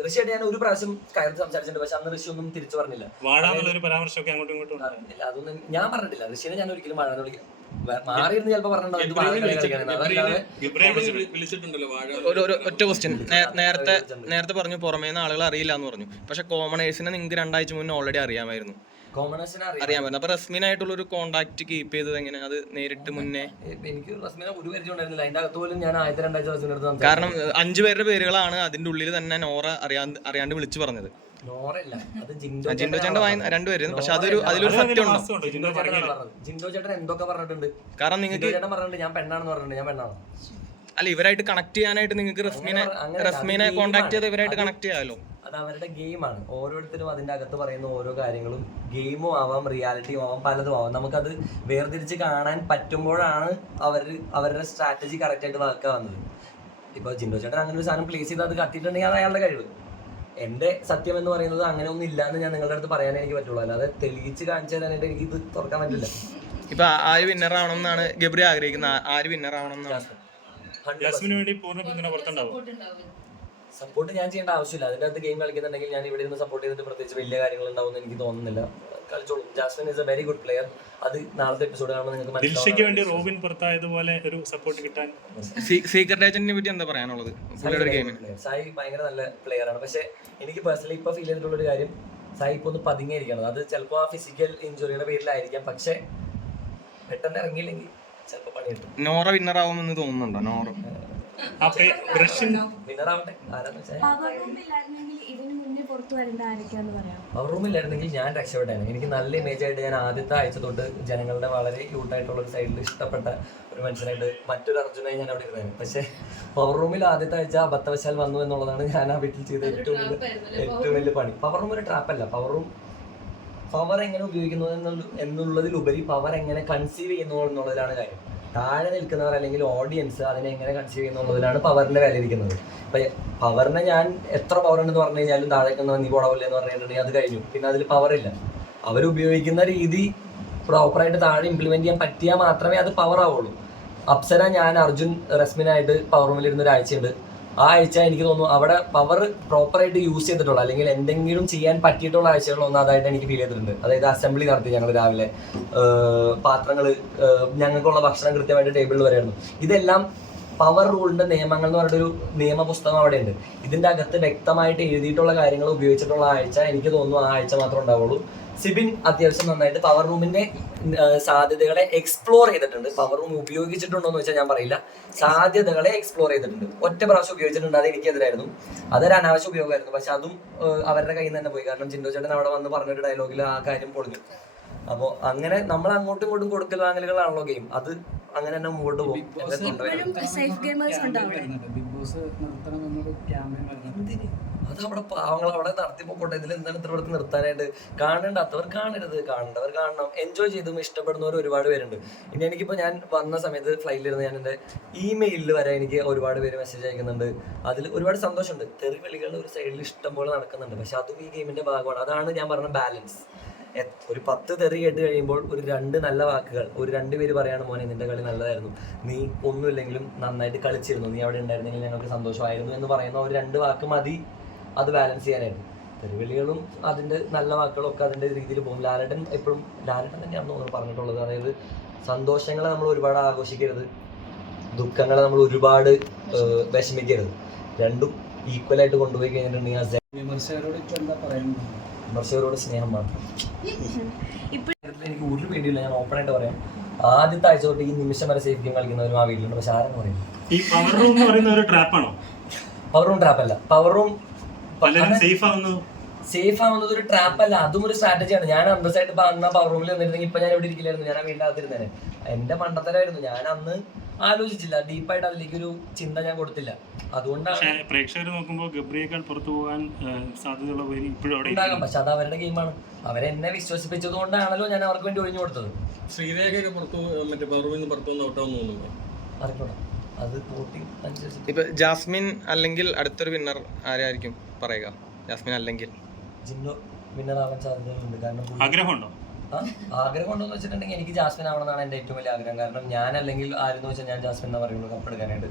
ഋഷിയായിട്ട് ഞാൻ ഒരു പ്രാവശ്യം കയറി സംസാരിച്ചിട്ടുണ്ട്, പക്ഷെ അന്ന് ഋഷി ഒന്നും തിരിച്ചു പറഞ്ഞില്ല. വാഴ എന്നുള്ളൊരു പരാമർശമൊക്കെ അങ്ങോട്ടും ഇങ്ങോട്ടും അതൊന്നും ഞാൻ പറഞ്ഞിട്ടില്ല. ഋഷിനെ ഞാൻ ഒരിക്കലും വാഴ വിളിക്കാം മാറിയിരുന്ന് ചിലപ്പോ പറഞ്ഞിട്ടുണ്ടോ ഒറ്റ ക്വസ്റ്റ്യൻ. നേരത്തെ പറഞ്ഞു പുറമേന്ന് ആളുകൾ അറിയില്ല എന്ന് പറഞ്ഞു, പക്ഷെ കോമണേഴ്സിനെ നിങ്ങൾക്ക് 2 ആഴ്ച മുന്നേ ഓൾറെഡി അറിയാമായിരുന്നു. അറിയാമായിരുന്നു. അപ്പൊ റസ്മിനായിട്ടുള്ള ഒരു കോണ്ടാക്ട് കീപ്പ് ചെയ്തത് എങ്ങനെ? അത് നേരിട്ട് മുന്നേ എനിക്ക് റസ്മിനെ ഒരു പരിചയം ഉണ്ടായിരുന്നില്ല. അതിന്റെ അകത്ത് പോലും ഞാൻ 1-2 ആഴ്ച റസ്മിനടുത്ത്, കാരണം 5 പേരുടെ പേരുകളാണ് അതിന്റെ ഉള്ളിൽ തന്നെ നോറ അറിയാണ്ട് വിളിച്ചു പറഞ്ഞത്. നോറല്ല, അത് ജിൻഡോ ചേട്ടന്റെ 2 പേര്. പക്ഷെ അതിലൊരു സത്യം ഉണ്ടോ? ജിൻഡോ ചേട്ടൻ എന്തൊക്കെ പറഞ്ഞിട്ടുണ്ട്? കാരണം നിങ്ങൾക്ക് ചേട്ടൻ പറഞ്ഞിട്ടുണ്ട് ഞാൻ പെണ്ണാണെന്ന് പറഞ്ഞിട്ടുണ്ട്. ഞാൻ പെണ്ണാണ്. അല്ല, ഇവരായിട്ട് കണക്ട് ചെയ്യാനായിട്ട് നിങ്ങൾക്ക് റസ്മിനെ കോണ്ടാക്ട് ചെയ്ത് ഇവരായിട്ട് കണക്ട് ചെയ്യാമല്ലോ. അത് അവരുടെ ഗെയിമാണ്. ഓരോരുത്തരും അതിന്റെ അകത്ത് പറയുന്ന ഓരോ കാര്യങ്ങളും ഗെയിമും ആവാം, റിയാലിറ്റിയും ആവാം, പലതും ആവാം. നമുക്കത് വേർതിരിച്ച് കാണാൻ പറ്റുമ്പോഴാണ് അവരുടെ സ്ട്രാറ്റജി കറക്റ്റ് ആയിട്ട് വർക്ക് ആവുന്നത്. ഇപ്പൊ ജിൻഡോ ചേട്ടൻ അങ്ങനെ ഒരു സാധനം പ്ലേസ് ചെയ്ത് അത് കത്തിയിട്ടുണ്ടെങ്കിൽ അത് അയാളുടെ കഴിവ്. എന്റെ സത്യം എന്ന് പറയുന്നത് അങ്ങനെ ഒന്നും ഇല്ലാന്ന് ഞാൻ നിങ്ങളുടെ അടുത്ത് പറയാനേ എനിക്ക് പറ്റുള്ളൂ. അല്ലാതെ തെളിയിച്ച് കാണിച്ചു തരാനായിട്ട് എനിക്ക് ഇത് തുറക്കാൻ പറ്റില്ല. ഇപ്പൊ ആര് വിന്നർ ആവണം എന്നാണ് ഗബ്രി ആഗ്രഹിക്കുന്നത്? ആര് വിന്നർ ആവണം എന്നാണ്? സപ്പോർട്ട് ഞാൻ ചെയ്യേണ്ട ആവശ്യമില്ല. അതിന്റെ അകത്ത് ഗെയിം കളിക്കുന്നുണ്ടെങ്കിൽ ഞാൻ ഇവിടെ നിന്ന് സപ്പോർട്ട് ചെയ്തിട്ട് പ്രത്യേകിച്ച് വലിയ കാര്യങ്ങൾ ഉണ്ടാവുമെന്ന് എനിക്ക് തോന്നുന്നില്ല. കളിച്ചോളൂ. Jasmine is a very good player. അത് നാളത്തെ എപ്പിസോഡ് കാണുമ്പോൾ നിങ്ങൾക്ക് മനസ്സിലാവും. റോബിൻ പുറത്തായതുപോലെ ഒരു സപ്പോർട്ട് കിട്ടാൻ സീക്രട്ട് ഏജന്റിനെ പറ്റി എന്താ പറയാനുള്ളത്? സായി ഭയങ്കര നല്ല പ്ലെയർ ആണ്. പക്ഷെ എനിക്ക് പേഴ്സണലി ഇപ്പൊ ഫീൽ ചെയ്തിട്ടുള്ള ഒരു കാര്യം, സായി ഇപ്പൊ ഒന്ന് പതുങ്ങിയിരിക്കണം. അത് ചിലപ്പോൾ ആ ഫിസിക്കൽ ഇഞ്ചുറിയുടെ പേരിലായിരിക്കാം. പക്ഷെ പെട്ടെന്ന് ഇറങ്ങിയില്ലെങ്കിൽ ചിലപ്പോൾ പണി കിട്ടും. നോറ വിന്നർ ആവുമെന്ന് തോന്നുന്നുണ്ടോ? നോറ വിന്നറാവട്ടെ. ആരാന്ന് വെച്ചാൽ പവർ റൂമില്ലായിരുന്നെങ്കിൽ ഞാൻ രക്ഷപ്പെട്ടാണ്. എനിക്ക് നല്ല ഇമേജ് ആയിട്ട് ഞാൻ ആദ്യത്തെ ആഴ്ച തൊട്ട് ജനങ്ങളുടെ വളരെ ക്യൂട്ടായിട്ടുള്ള ഒരു സൈഡിൽ ഇഷ്ടപ്പെട്ട ഒരു മനുഷ്യനായിട്ട് മറ്റൊരു അർജുനായി ഞാൻ അവിടെ ഇരുന്നത്. പക്ഷെ പവർ റൂമിൽ ആദ്യത്തെ ആഴ്ച അബദ്ധവശാൽ വന്നു എന്നുള്ളതാണ് ഞാൻ ആ വീട്ടിൽ ചെയ്ത ഏറ്റവും വലിയ പണി. പവർ റൂം ഒരു ട്രാപ്പല്ല. പവർ എങ്ങനെ ഉപയോഗിക്കുന്നു എന്നുള്ളതിലുപരി പവർ എങ്ങനെ കൺസീവ് ചെയ്യുന്നു എന്നുള്ളതിലാണ് കാര്യം. താഴെ നിൽക്കുന്നവർ അല്ലെങ്കിൽ ഓഡിയൻസ് അതിനെ എങ്ങനെ കൺസീവ് ചെയ്യുന്നുള്ളതിലാണ് പവറിന്റെ വില ഇരിക്കുന്നത്. ഇപ്പൊ പവറിനെ ഞാൻ എത്ര പവർ ഉണ്ടെന്ന് പറഞ്ഞു കഴിഞ്ഞാലും താഴേക്ക് നീ പോടാവില്ല എന്ന് പറഞ്ഞിട്ടുണ്ടെങ്കിൽ അത് കഴിഞ്ഞു. പിന്നെ അതിൽ പവറില്ല. അവരുപയോഗിക്കുന്ന രീതി പ്രോപ്പറായിട്ട് താഴെ ഇംപ്ലിമെന്റ് ചെയ്യാൻ പറ്റിയാൽ മാത്രമേ അത് പവർ ആവുള്ളൂ. അപ്സര, ഞാൻ, അർജുൻ, റസ്മിനായിട്ട് പവർ റൂമിലിരുന്ന ഒരാഴ്ചയുണ്ട്. ആ ആഴ്ച എനിക്ക് തോന്നുന്നു അവിടെ പവർ പ്രോപ്പറായിട്ട് യൂസ് ചെയ്തിട്ടുള്ള അല്ലെങ്കിൽ എന്തെങ്കിലും ചെയ്യാൻ പറ്റിയിട്ടുള്ള ആഴ്ചകളൊന്നും അതായിട്ട് എനിക്ക് ഫീൽ ചെയ്തിട്ടുണ്ട്. അതായത് അസംബ്ലി നടത്തി ഞങ്ങൾ രാവിലെ, പാത്രങ്ങൾ, ഞങ്ങൾക്കുള്ള ഭക്ഷണം കൃത്യമായിട്ട് ടേബിളിൽ വരെയായിരുന്നു. ഇതെല്ലാം പവർ റൂളിന്റെ നിയമങ്ങൾ എന്ന് പറഞ്ഞിട്ടൊരു നിയമപുസ്തകം അവിടെ ഉണ്ട്. ഇതിന്റെ അകത്ത് വ്യക്തമായിട്ട് എഴുതിയിട്ടുള്ള കാര്യങ്ങൾ ഉപയോഗിച്ചിട്ടുള്ള ആഴ്ച എനിക്ക് തോന്നുന്നു ആ ആഴ്ച മാത്രമേ ഉണ്ടാവുള്ളൂ. സിബിൻ അത്യാവശ്യം നന്നായിട്ട് പവർ റൂമിന്റെ സാധ്യതകളെ എക്സ്പ്ലോർ ചെയ്തിട്ടുണ്ട്. പവർ റൂം ഉപയോഗിച്ചിട്ടുണ്ടോ എന്ന് വെച്ചാൽ ഞാൻ പറയില്ല, സാധ്യതകളെ എക്സ്പ്ലോർ ചെയ്തിട്ടുണ്ട്. ഒറ്റ പ്രാവശ്യം ഉപയോഗിച്ചിട്ടുണ്ട്, അത് എനിക്കെതിരായിരുന്നു, അതൊരു അനാവശ്യ ഉപയോഗമായിരുന്നു. പക്ഷെ അതും അവരുടെ കയ്യിൽ നിന്ന് തന്നെ പോയി. കാരണം ജിൻഡോ ചേട്ടൻ അവിടെ വന്ന് പറഞ്ഞൊരു ഡയലോഗിൽ ആ കാര്യം പൊളിഞ്ഞു. അപ്പോൾ അങ്ങനെ നമ്മൾ അങ്ങോട്ടും ഇങ്ങോട്ടും കൊടുക്കൽ വാങ്ങലുകളാണല്ലോ ഗെയിം, അത് അങ്ങനെ തന്നെ മുമ്പോട്ട് പോകും. ബിഗ് ബോസ് നിർത്തണം എന്നൊരു ക്യാമ്പയിൻ വരുന്നുണ്ട്. അത് അവിടെ പാവങ്ങൾ അവിടെ നടത്തിപ്പോട്ടെ, ഇതിൽ എന്താണ് ഇത്ര അടുത്ത് നിർത്താനായിട്ട്? കാണേണ്ടാത്തവർ കാണരുത്, കാണേണ്ടവർ കാണണം. എൻജോയ് ചെയ്തും ഇഷ്ടപ്പെടുന്നവർ ഒരുപാട് പേരുണ്ട്. ഇനി എനിക്കിപ്പോൾ ഞാൻ വന്ന സമയത്ത് ഫ്ലൈറ്റിലിരുന്ന് ഞാൻ എൻ്റെ ഇമെയിലിൽ വരെ എനിക്ക് ഒരുപാട് പേര് മെസ്സേജ് അയക്കുന്നുണ്ട്. അതിൽ ഒരുപാട് സന്തോഷമുണ്ട്. തെറിവിളികൾ ഒരു സൈഡിൽ ഇഷ്ടം പോലെ നടക്കുന്നുണ്ട്. പക്ഷെ അതും ഈ ഗെയിമിൻ്റെ ഭാഗമാണ്. അതാണ് ഞാൻ പറഞ്ഞ ബാലൻസ്. ഒരു 10 തെറി കേട്ട് കഴിയുമ്പോൾ ഒരു 2 നല്ല വാക്കുകൾ, ഒരു 2 പേര് പറയാണ് മോനെ നിന്റെ കളി നല്ലതായിരുന്നു, നീ ഒന്നുമില്ലെങ്കിലും നന്നായിട്ട് കളിച്ചിരുന്നു, നീ അവിടെ ഉണ്ടായിരുന്നെങ്കിൽ ഞങ്ങൾക്ക് സന്തോഷമായിരുന്നു എന്ന് പറയുന്ന ഒരു 2 വാക്ക് മതി അത് ബാലൻസ് ചെയ്യാനായിട്ട്. തെരുവിളികളും അതിൻ്റെ നല്ല വാക്കുകളും ഒക്കെ അതിൻ്റെ രീതിയിൽ പോകും. ലാലേട്ടൻ തന്നെയാണെന്ന് തോന്നുന്നു പറഞ്ഞിട്ടുള്ളത്. അതായത് സന്തോഷങ്ങളെ നമ്മൾ ഒരുപാട് ആഘോഷിക്കരുത്, ദുഃഖങ്ങളെ നമ്മൾ ഒരുപാട് വിഷമിക്കരുത്. രണ്ടും ഈക്വലായിട്ട് കൊണ്ടുപോയി കഴിഞ്ഞിട്ടുണ്ടെങ്കിൽ വിമർശകരോട് ഇപ്പൊ എന്താ പറയുന്നത്? വിമർശകരോട് സ്നേഹം മാത്രം. എനിക്ക് ഒരു പേടിയില്ല, ഞാൻ ഓപ്പൺ ആയിട്ട് പറയാം. ആദ്യത്തെ ആഴ്ച തൊട്ട് ഈ നിമിഷം വരെ സേഫ് ഗെയിം കളിക്കുന്നവരും ആ വീട്ടിലുണ്ട്. പക്ഷെ ആരെന്ന് പറയും ഈ പവർ റൂം എന്ന് പറയുന്ന ഒരു ട്രാപ്പാണോ? പവർ റൂം ട്രാപ്പല്ല. പവർ റൂം സേഫ് ആവുന്നത് ഒരു ട്രാപ്പല്ല, അതും ഒരു സ്ട്രാറ്റജിയാണ്. ഞാൻ അന്തസ്സായിട്ട് അന്ന് പവർ റൂമിൽ നിന്നിരുന്നെങ്കിൽ ഇപ്പൊ ഞാൻ എവിടെ ഇരിക്കില്ലായിരുന്നു, ഞാൻ ആ വീടിന്റെ അകത്തിരുന്നേനെ. എന്റെ മണ്ടത്തരായിരുന്നു. ഞാൻ അന്ന് ആലോചിച്ചില്ല, ഡീപ്പായിട്ട് അതിലേക്ക് ഒരു ചിന്ത ഞാൻ കൊടുത്തില്ല. അതുകൊണ്ടാണ് പ്രേക്ഷകർ നോക്കുമ്പോൾ ഗബ്രിയേക്കാൾ പുറത്തു പോകാൻ സാധ്യതയുള്ള ഇപ്പോഴും അവിടെ ഉണ്ടാകാം. പക്ഷെ അത് അവരുടെ ഗെയിമാണ്. അവരെന്നെ വിശ്വസിപ്പിച്ചത് കൊണ്ടാണല്ലോ ഞാൻ അവർക്ക് വേണ്ടി ഒഴിഞ്ഞു കൊടുത്തത്. ശ്രീരേഖയൊക്കെ മറ്റേ പവർ റൂമിൽ നിന്ന് പുറത്തു വന്ന് ഔട്ടാവുന്നു തോന്നുന്നു. അറിഞ്ഞൂടാ, അത് വോട്ടിംഗ് അനുസരിച്ച്. ഇപ്പൊ ജാസ്മിൻ അല്ലെങ്കിൽ അടുത്തൊരു വിന്നർ ആരായിരിക്കും പറയുക? ജാസ്മിൻ അല്ലെങ്കിൽ ജിന്നോ വിന്നർ ആവാൻ സാധ്യതകളുണ്ട്. കാരണം ആഗ്രഹമുണ്ടോ? ആഗ്രഹം ഉണ്ടോ എന്ന് വെച്ചിട്ടുണ്ടെങ്കിൽ എനിക്ക് ജാസ്മിൻ ആവണമെന്നാണ് എൻ്റെ ഏറ്റവും വലിയ ആഗ്രഹം. കാരണം ഞാൻ അല്ലെങ്കിൽ ആരെന്ന് വെച്ചാൽ ഞാൻ ജാസ്മിൻ എന്നാ പറയുള്ളൂ കപ്പെടുക്കാനായിട്ട്.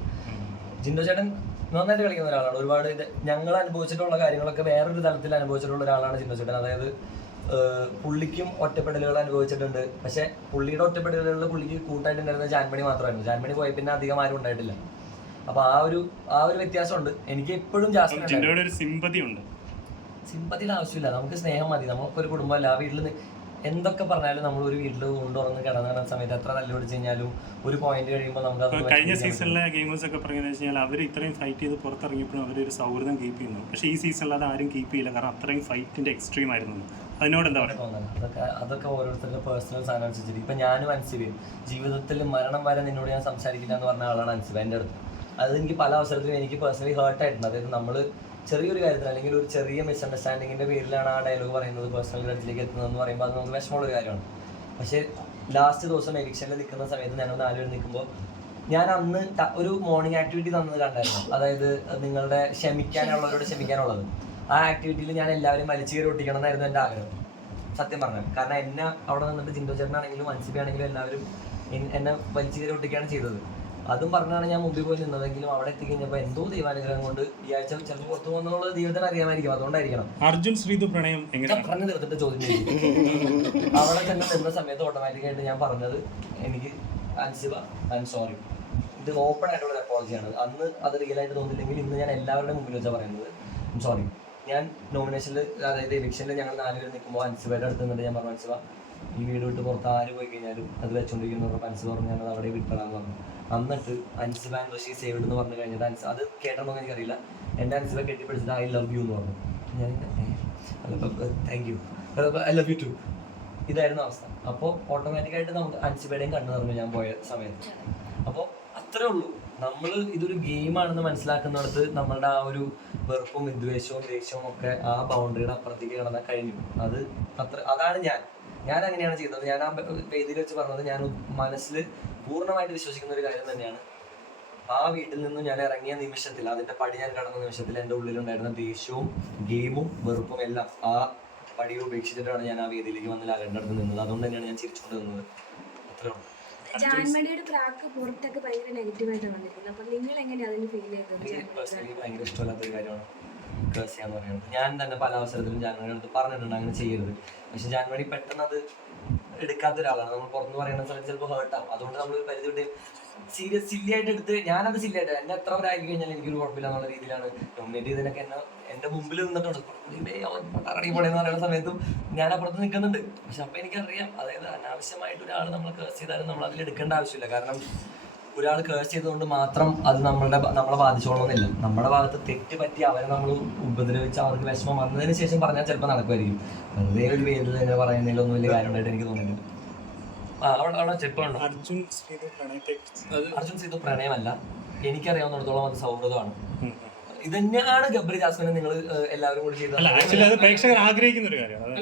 ജിൻഡോ ചേട്ടൻ നന്നായിട്ട് കളിക്കുന്ന ഒരാളാണ്. ഒരുപാട് ഞങ്ങൾ അനുഭവിച്ചിട്ടുള്ള കാര്യങ്ങളൊക്കെ വേറൊരു തലത്തിൽ അനുഭവിച്ചിട്ടുള്ള ഒരാളാണ് ജിൻഡോ ചേട്ടൻ. അതായത് പുള്ളിക്കും ഒറ്റപ്പെടലുകൾ അനുഭവിച്ചിട്ടുണ്ട്. പക്ഷെ പുള്ളിയുടെ ഒറ്റപ്പെടലുകളിൽ പുള്ളിക്ക് കൂട്ടായിട്ടുണ്ടായിരുന്ന ജാൻമണി മാത്രമായിരുന്നു. ജാൻമണി പോയ പിന്നെ അധികം ആരും ഉണ്ടായിട്ടില്ല. അപ്പൊ ആ ഒരു വ്യത്യാസമുണ്ട്. എനിക്ക് എപ്പോഴും ജാസ്മിൻ സിമ്പതിയുടെ ആവശ്യമില്ല, നമുക്ക് സ്നേഹം മതി. നമുക്കൊരു കുടുംബമല്ല. ആ വീട്ടിൽ എന്തൊക്കെ പറഞ്ഞാലും നമ്മൾ ഒരു വീട്ടിൽ കൊണ്ടുവന്ന് കിടന്ന സമയത്ത് എത്ര തല്ല് പിടിച്ച് കഴിഞ്ഞാലും ഒരു പോയിന്റ് കഴിയുമ്പോൾ നമുക്ക് കഴിഞ്ഞ സീസണിലെ ഗെയിമേഴ്സ് ഒക്കെ പറയുന്നത് വെച്ച് കഴിഞ്ഞാൽ അവർ ഇത്രയും ഫൈറ്റ് ചെയ്ത് പുറത്തിറങ്ങിയപ്പോഴും അവരൊരു സൗഹൃദം കീപ്പ് ചെയ്യുന്നു. പക്ഷേ ഈ സീസണിൽ അത് ആരും കീപ്പ് ചെയ്യില്ല, കാരണം അത്രയും ഫൈറ്റിന്റെ എക്സ്ട്രീം ആയിരുന്നു. അതിനോട് എന്താ പറയുക? അതൊക്കെ ഓരോരുത്തരുടെ പേഴ്സണൽ സാധനം അനുസരിച്ചിട്ട്. ഇപ്പം ഞാനും അൻസിബയും ജീവിതത്തിൽ മരണം വരെ നിന്നോട് ഞാൻ സംസാരിക്കില്ല എന്ന് പറഞ്ഞ ആളാണ് അൻസിബ എൻ്റെ അടുത്ത്. അത് എനിക്ക് പല അവസരത്തിലും എനിക്ക് പേഴ്സണലി ഹേർട്ടായിട്ടുണ്ട്. അതായത് നമ്മൾ ചെറിയൊരു കാര്യത്തിൽ അല്ലെങ്കിൽ ഒരു ചെറിയ മിസ്അണ്ടർസ്റ്റാൻഡിങ്ങിൻ്റെ പേരിലാണ് ആ ഡയലോഗ് പറയുന്നത് പേഴ്സണൽ ഗ്രഡ്ജിലേക്ക് എത്തുന്നതെന്ന് പറയുമ്പോൾ അത് നമുക്ക് വിഷമമുള്ളൊരു കാര്യമാണ്. പക്ഷേ ലാസ്റ്റ് ദിവസം എലക്ഷനിൽ നിൽക്കുന്ന സമയത്ത് ഞാനൊന്ന് 4 പേര് നിൽക്കുമ്പോൾ ഞാൻ അന്ന് ഒരു മോർണിംഗ് ആക്ടിവിറ്റി തന്നത് കണ്ടായിരുന്നു. അതായത് നിങ്ങളുടെ ക്ഷമിക്കാനുള്ളവരോട് ക്ഷമിക്കാനുള്ളത്. ആ ആക്ടിവിറ്റിയിൽ ഞാൻ എല്ലാവരും വലിച്ചു കയറി ഒട്ടിക്കണം എന്നായിരുന്നു എൻ്റെ ആഗ്രഹം, സത്യം പറഞ്ഞത്. കാരണം എന്നെ അവിടെ നിന്നിട്ട് ജിൻഡോ ചേട്ടനാണെങ്കിലും അൻസിബയാണെങ്കിലും എല്ലാവരും എന്നെ വലിച്ചു കയറി ഒട്ടിക്കുകയാണ് ചെയ്തത്. അതും പറഞ്ഞാണ് ഞാൻ മുമ്പിൽ പോയി നിന്നതെങ്കിലും അവിടെ എത്തിക്കഴിഞ്ഞപ്പോൾ എന്തോ ദൈവാനുഗ്രഹം കൊണ്ട് ഈ ആഴ്ച ചിലപ്പോൾ പുറത്തു പോകുന്നുള്ളത് ദൈവത്തിന് അറിയാമായിരിക്കും. അതുകൊണ്ടായിരിക്കണം. അർജുൻ ശ്രീതു പ്രണയം പറഞ്ഞു തീർത്തിട്ട് ചോദ്യം ചെയ്തു. അവിടെ തന്നെ നിന്ന സമയത്ത് ഓട്ടോമാറ്റിക്കായിട്ട് ഞാൻ പറഞ്ഞത് എനിക്ക് അൻസിബ ഐ എം സോറി. ഇത് ഓപ്പൺ ആയിട്ടുള്ള ഒരു അപ്പോളജിയാണ്. അന്ന് അത് റിയൽ ആയിട്ട് തോന്നില്ലെങ്കിൽ ഇന്ന് ഞാൻ എല്ലാവരുടെ മുമ്പിൽ വെച്ചാൽ പറയുന്നത് ഐ എം സോറി. ഞാൻ നോമിനേഷനിൽ അതായത് എലക്ഷനിൽ ഞങ്ങൾ 4 പേര് നിൽക്കുമ്പോൾ അൻസിബയുടെ അടുത്ത് നിന്നിട്ട് ഞാൻ പറഞ്ഞു അൻസിബ ഈ വീട് വിട്ട് പുറത്ത് ആര് പോയി കഴിഞ്ഞാലും അത് വെച്ചോണ്ടിരിക്കുന്ന അൻസിബ പറഞ്ഞു ഞാനത് അവിടെ വിട്ടടാന്ന് പറഞ്ഞു. എന്നിട്ട് അൻസിബ ആൻഡ് റഷീ സേവ്ഡ് എന്ന് പറഞ്ഞു കഴിഞ്ഞിട്ട് അത് കേട്ടോന്നോ എനിക്കറിയില്ല, എൻ്റെ അൻസിബ കെട്ടിപ്പിടിച്ചിട്ട് ഐ ലവ് യു എന്ന് പറഞ്ഞു. ഞാൻ thank you, I love you too. ഇതായിരുന്നു അവസ്ഥ. അപ്പോൾ ഓട്ടോമാറ്റിക്കായിട്ട് നമുക്ക് അൻസിബയുടെയും കണ്ണു നിറഞ്ഞു ഞാൻ പോയ സമയത്ത്. അപ്പോൾ അത്രേ ഉള്ളൂ. നമ്മൾ ഇതൊരു ഗെയിമാണെന്ന് മനസ്സിലാക്കുന്നിടത്ത് നമ്മളുടെ ആ ഒരു വെറുപ്പും വിദ്വേഷവും ദേഷ്യവും ഒക്കെ ആ ബൗണ്ടറിയുടെ അപ്പുറത്തേക്ക് കിടന്നാൽ കഴിഞ്ഞു. അതാണ് ഞാൻ അങ്ങനെയാണ് ചെയ്തത്. ഞാൻ ആ വേദിയിൽ വെച്ച് പറഞ്ഞത് ഞാൻ മനസ്സിൽ പൂർണ്ണമായിട്ട് വിശ്വസിക്കുന്ന ഒരു കാര്യം തന്നെയാണ്. ആ വീട്ടിൽ നിന്നും ഞാൻ ഇറങ്ങിയ നിമിഷത്തിൽ, അതിൻ്റെ പടി ഞാൻ കടന്ന നിമിഷത്തിൽ എൻ്റെ ഉള്ളിലുണ്ടായിരുന്ന ദേഷ്യവും ഗെയിമും വെറുപ്പും എല്ലാം ആ പടിയെ ഉപേക്ഷിച്ചിട്ടാണ് ഞാൻ ആ വേദിയിലേക്ക് വന്ന് ലാലേട്ടൻ്റെ അടുത്ത് നിന്നത്. അതുകൊണ്ട് തന്നെയാണ് ഞാൻ ചിരിച്ചുകൊണ്ട് നിന്നത്. അത്രേ ഉള്ളൂ. ജാൻമണിയുടെ പ്രാക്ക് പുറത്തൊക്കെ ഭയങ്കര നെഗറ്റീവായിട്ടാണ് വന്നിരിക്കുന്നത്. അപ്പൊ നിങ്ങൾ എങ്ങനെയാണ് അതിന് ഫീൽ ചെയ്തത്? എനിക്ക് പേഴ്സണലി ഭയങ്കര ഇഷ്ടമല്ലാത്തൊരു കാര്യമാണ് കേസ് ചെയ്യാന്ന് പറയുന്നത്. ഞാൻ തന്നെ പല അവസരത്തിലും ജാൻമണിയുടെ അടുത്ത് പറഞ്ഞിട്ടുണ്ട് അങ്ങനെ ചെയ്യരുത്. പക്ഷെ ജാൻമണി പെട്ടെന്ന് അത് എടുക്കാത്ത ഒരാളാണ്. നമ്മൾ പുറത്ത് പറയുന്ന സമയത്ത് ചിലപ്പോൾ ഹേർട്ടാവും. അതുകൊണ്ട് നമ്മൾ പരിധി വിട്ട് സീരിയസ് സില്ലിയായിട്ട് എടുത്ത് ഞാനത് സില്ലിയായിട്ട് എന്നെ എത്ര പ്രായം കഴിഞ്ഞാൽ എനിക്കൊരു കുഴപ്പമില്ല എന്നുള്ള രീതിയിലാണ് നോമിനേറ്റ് ചെയ്തതിനൊക്കെ എന്റെ മുമ്പിൽ നിന്നിട്ടുണ്ട്. അടിപൊളിയെന്ന് പറയുന്ന സമയത്തും ഞാൻ അപ്പുറത്ത് നിൽക്കുന്നുണ്ട്. പക്ഷെ അപ്പൊ എനിക്കറിയാം, അതായത് അനാവശ്യമായിട്ട് ഒരാൾ നമ്മൾ കേസ് ചെയ്താലും നമ്മൾ അതിൽ എടുക്കേണ്ട ആവശ്യമില്ല. കാരണം ഒരാൾ കേസ് ചെയ്തുകൊണ്ട് മാത്രം അത് നമ്മളെ ബാധിച്ചോളണമെന്നില്ല. നമ്മുടെ ഭാഗത്ത് തെറ്റ് പറ്റി അവരെ നമ്മൾ ഉപദ്രവിച്ച് അവർക്ക് വിഷമം വന്നതിന് ശേഷം പറഞ്ഞാൽ ചിലപ്പോൾ നടക്കുമായിരിക്കും. വെറുതെ ഒരു പേരിൽ ഇങ്ങനെ പറയുന്നതിലൊന്നും വലിയ കാര്യമായിട്ട് എനിക്ക് തോന്നുന്നില്ല. അവിടെ ചെപ്പുണ്ടോ? അർജുൻ സീതു പ്രണയമല്ല, എനിക്കറിയാവുന്നിടത്തോളം അത് സൗഹൃദമാണ്. ഇത് തന്നെയാണ് ഗബ്രി ജാസ്മിനെ നിങ്ങൾ എല്ലാവരും കൂടി ചെയ്തത്. ആക്ച്വലി അത് പ്രേക്ഷകർ ആഗ്രഹിക്കുന്ന ഒരു കാര്യമാണ്.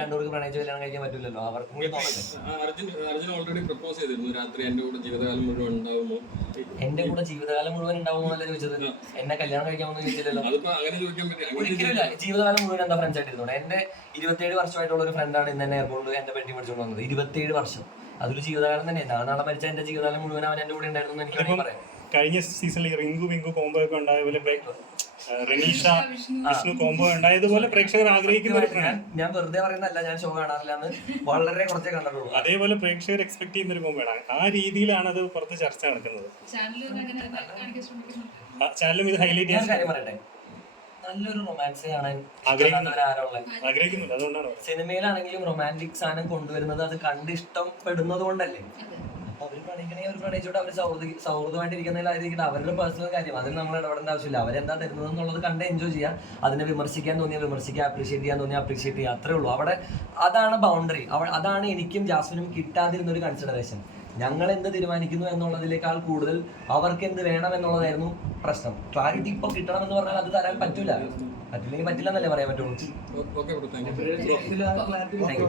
രണ്ടുപേർക്ക് പ്രണയിച്ച് കല്യാണം കഴിക്കാൻ പറ്റില്ലല്ലോ, അവർക്കും കൂടി തോന്നണ്ടേ. അർജുൻ ഓൾറെഡി പ്രപ്പോസ് ചെയ്തിരുന്നു, രാത്രി എന്റെ കൂടെ ജീവിതകാലം മുഴുവൻ ഉണ്ടാവുമോ. എന്റെ കൂടെ ജീവിതകാലം മുഴുവൻ ഉണ്ടാവുമെന്നല്ല ചോദിച്ചത്, എന്നെ കല്യാണം കഴിക്കാമെന്ന് ചോദിച്ചില്ലല്ലോ. അതിപ്പോ അങ്ങനെ ചോദിക്കാൻ പറ്റും. ഒരിക്കലില്ല. ജീവിതകാലം മുഴുവൻ എന്താ ഫ്രണ്ട്സ് ആയിട്ടിരുന്നോണ്ട്. എന്റെ 27 വർഷമായിട്ടുള്ള ഒരു ഫ്രണ്ടാണ് ഇന്ന് എന്നെ എയർപോർട്ടിൽ എന്റെ പെട്ടി പിടിച്ചുകൊണ്ട് വന്നത്. 27 വർഷം, അതൊരു ജീവിതകാലം തന്നെ. ഞാൻ നാളെ മരിച്ച എന്റെ ജീവിതകാലം മുഴുവൻ അവൻ എന്റെ കൂടെ ഉണ്ടായിരുന്നു എന്ന് എനിക്ക് വേണമെങ്കിൽ പറയാം. കഴിഞ്ഞ സീസണിൽ റിങ്കു വിങ്കു കോംബോ ഒക്കെ ഉണ്ടായ പോലെ റനീഷ വിഷ്ണു കോംബോ ഉണ്ടായതുപോലെ പ്രേക്ഷകർ ആഗ്രഹിക്കുന്ന ഒരു പ്രണയം. ഞാൻ വെറുതെ പറയുന്നതല്ല, ഞാൻ ഷോ കാണാറില്ല എന്ന് വളരെ കുറച്ചേ കണ്ടിട്ടുള്ളൂ. അതേപോലെ പ്രേക്ഷകർ എക്സ്പെക്ട് ചെയ്യുന്ന ഒരു കോംബോ ആണ്. ആ രീതിയിലാണ് അത് പുറത്ത് ചർച്ച നടക്കുന്നത്. ചാനലും ഇത് ഹൈലൈറ്റ് ഞാൻ ചെയ്യാൻ കാര്യം പറയട്ടെ, നല്ലൊരു റൊമാൻസ് കാണാൻ ആഗ്രഹിക്കുന്നുണ്ട്. അതുകൊണ്ടാണ് സിനിമയിലാണെങ്കിലും റൊമാൻറ്റിക് സാധനം കൊണ്ടുവരുന്നത് അത് കണ്ട് ഇഷ്ടപ്പെടുന്നത് കൊണ്ടല്ലേ. അപ്പൊ അവര് പ്രണയിക്കണേ അവർ പ്രണയിച്ചോട്ട് അവർ സൗഹൃദമായിട്ടിരിക്കുന്നതിലായിരിക്കട്ടെ, അവരുടെ പേഴ്സണൽ കാര്യം, അതിൽ നമ്മൾ ഇടപെടേണ്ട ആവശ്യമില്ല. അവരെന്താ തരുന്നത് എന്നുള്ളത് കണ്ട് എൻജോയ് ചെയ്യുക. അതിനെ വിമർശിക്കാൻ തോന്നിയാൽ വിമർശിക്കുക, അപ്രീഷിയേറ്റ് ചെയ്യാൻ തോന്നിയാൽ അപ്രീഷിയേറ്റ് ചെയ്യുക, അത്രേ ഉള്ളൂ. അവിടെ അതാണ് ബൗണ്ടറി. അതാണ് എനിക്കും ജാസ്മിനും കിട്ടാതിരുന്ന ഒരു കൺസിഡറേഷൻ. ഞങ്ങൾ എന്ത് തീരുമാനിക്കുന്നു എന്നുള്ളതിനേക്കാൾ കൂടുതൽ അവർക്ക് എന്ത് വേണം എന്നുള്ളതായിരുന്നു പ്രശ്നം. ക്ലാരിറ്റി ഇപ്പൊ കിട്ടണമെന്ന് പറഞ്ഞാൽ അത് തരാൻ പറ്റില്ലെങ്കിൽ പറ്റില്ല എന്നല്ലേ പറയാൻ പറ്റുള്ളൂ. Okay bro, thank you. Thank you.